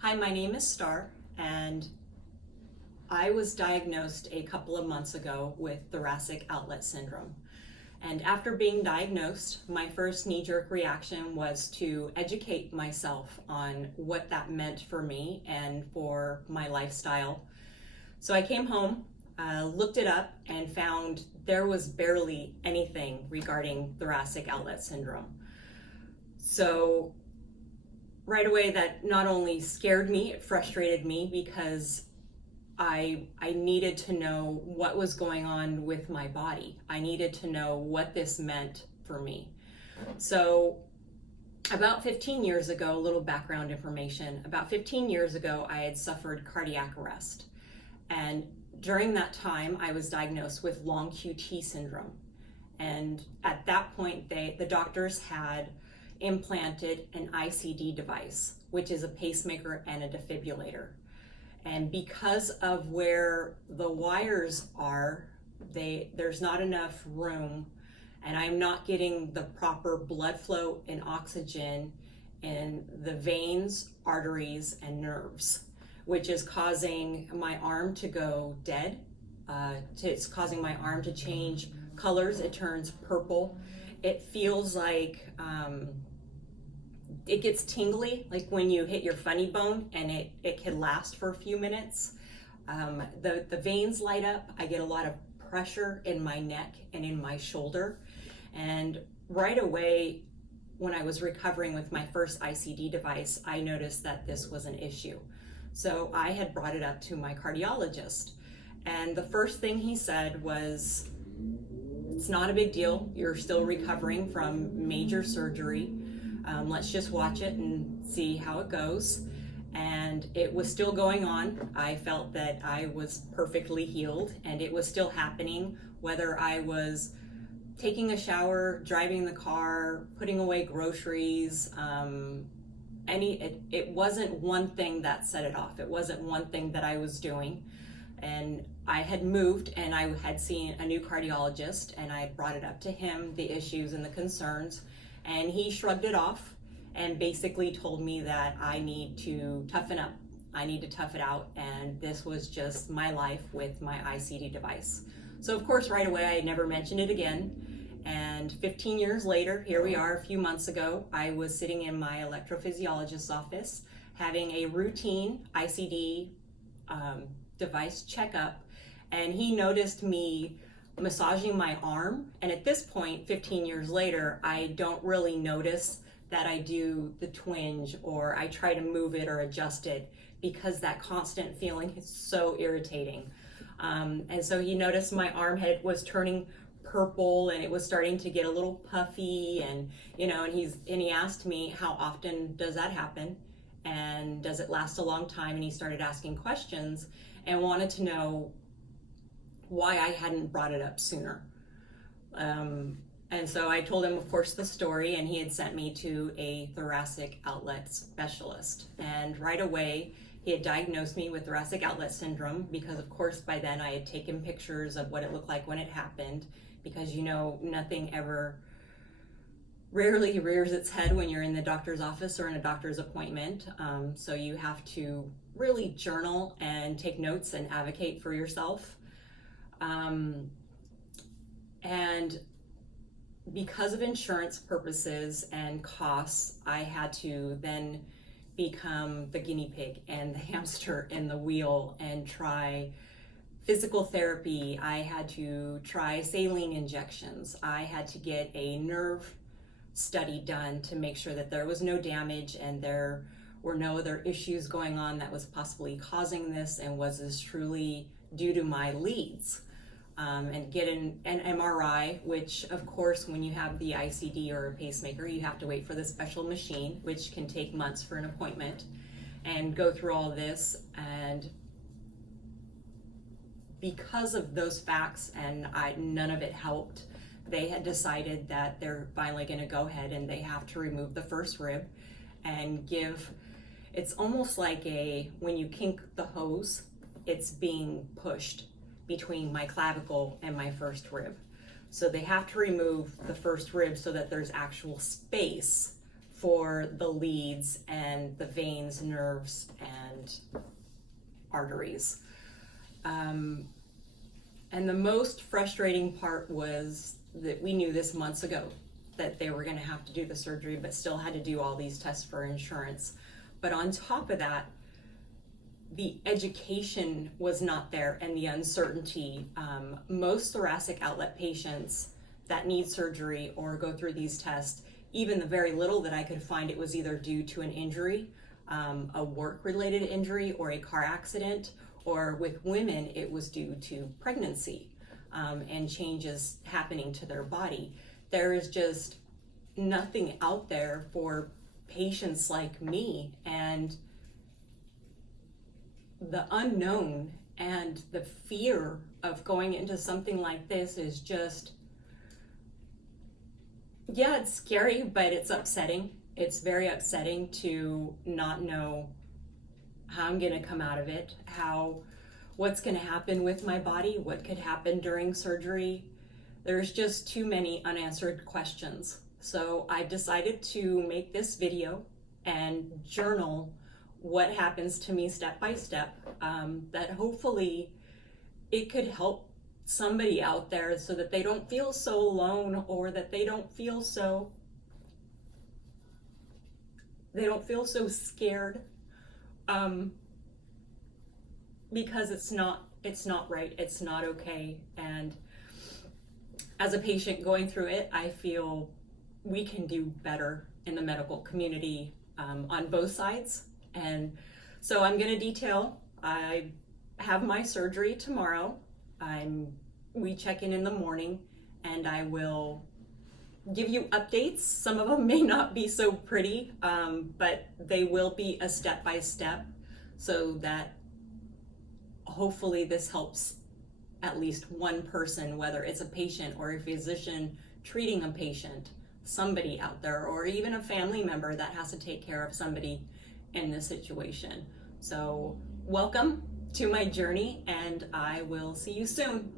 Hi, my name is Star, and I was diagnosed a couple of months ago with Thoracic Outlet Syndrome. And after being diagnosed, my first knee-jerk reaction was to educate myself on what that meant for me and for my lifestyle. So I came home, looked it up, and found there was barely anything regarding Thoracic Outlet Syndrome. So right away, that not only scared me, it frustrated me because I needed to know what was going on with my body. I needed to know what this meant for me. So about 15 years ago, a little background information, about 15 years ago, I had suffered cardiac arrest. And during that time, I was diagnosed with long QT syndrome. And at that point, the doctors had implanted an ICD device, which is a pacemaker and a defibrillator. And because of where the wires are, there's not enough room, and I'm not getting the proper blood flow and oxygen in the veins, arteries, and nerves, which is causing my arm to go dead. It's causing my arm to change colors. It turns purple. It feels like it gets tingly, like when you hit your funny bone, and it can last for a few minutes. The veins light up. I get a lot of pressure in my neck and in my shoulder. And right away, when I was recovering with my first ICD device, I noticed that this was an issue. So I had brought it up to my cardiologist. And the first thing he said was, "It's not a big deal. You're still recovering from major surgery. Let's just watch it and see how it goes." And it was still going on. I felt that I was perfectly healed, and it was still happening, whether I was taking a shower, driving the car, putting away groceries. It wasn't one thing that set it off. It wasn't one thing that I was doing. And I had moved, and I had seen a new cardiologist, and I brought it up to him, the issues and the concerns. And he shrugged it off and basically told me that I need to toughen up. I need to tough it out. And this was just my life with my ICD device. So of course, right away, I never mentioned it again. And 15 years later, here we are. A few months ago, I was sitting in my electrophysiologist's office having a routine ICD device checkup. And he noticed me massaging my arm, and at this point, 15 years later, I don't really notice that I do the twinge or I try to move it or adjust it, because that constant feeling is so irritating. And so he noticed my arm head was turning purple, and it was starting to get a little puffy, and he asked me, how often does that happen, and does it last a long time? And he started asking questions and wanted to know why I hadn't brought it up sooner. And so I told him, of course, the story, and he had sent me to a thoracic outlet specialist. And right away, he had diagnosed me with thoracic outlet syndrome because, of course, by then I had taken pictures of what it looked like when it happened, because nothing ever rarely rears its head when you're in the doctor's office or in a doctor's appointment. So you have to really journal and take notes and advocate for yourself. And because of insurance purposes and costs, I had to then become the guinea pig and the hamster in the wheel and try physical therapy. I had to try saline injections. I had to get a nerve study done to make sure that there was no damage and there were no other issues going on that was possibly causing this, and was this truly due to my leads. And get an MRI, which of course, when you have the ICD or a pacemaker, you have to wait for the special machine, which can take months for an appointment, and go through all this. And because of those facts, and none of it helped, they had decided that they're finally going to go ahead and they have to remove the first rib and it's almost like when you kink the hose, it's being pushed between my clavicle and my first rib. So they have to remove the first rib so that there's actual space for the leads and the veins, nerves, and arteries. And the most frustrating part was that we knew this months ago that they were going to have to do the surgery, but still had to do all these tests for insurance. But on top of that, the education was not there, and the uncertainty. Most thoracic outlet patients that need surgery or go through these tests, even the very little that I could find, it was either due to an injury, a work-related injury, or a car accident, or with women, it was due to pregnancy and changes happening to their body. There is just nothing out there for patients like me, and the unknown and the fear of going into something like this is just, yeah, it's scary, but it's upsetting. It's very upsetting to not know how I'm going to come out of it, what's going to happen with my body, what could happen during surgery. There's just too many unanswered questions. So I decided to make this video and journal what happens to me step by step, that hopefully it could help somebody out there so that they don't feel so alone, or that they don't feel so scared, because it's not right, it's not okay. And as a patient going through it, I feel we can do better in the medical community, on both sides. And so I'm going to detail, I have my surgery tomorrow. We check in the morning, and I will give you updates. Some of them may not be so pretty, but they will be a step-by-step, so that hopefully this helps at least one person, whether it's a patient or a physician treating a patient, somebody out there, or even a family member that has to take care of somebody in this situation. So welcome to my journey, and I will see you soon.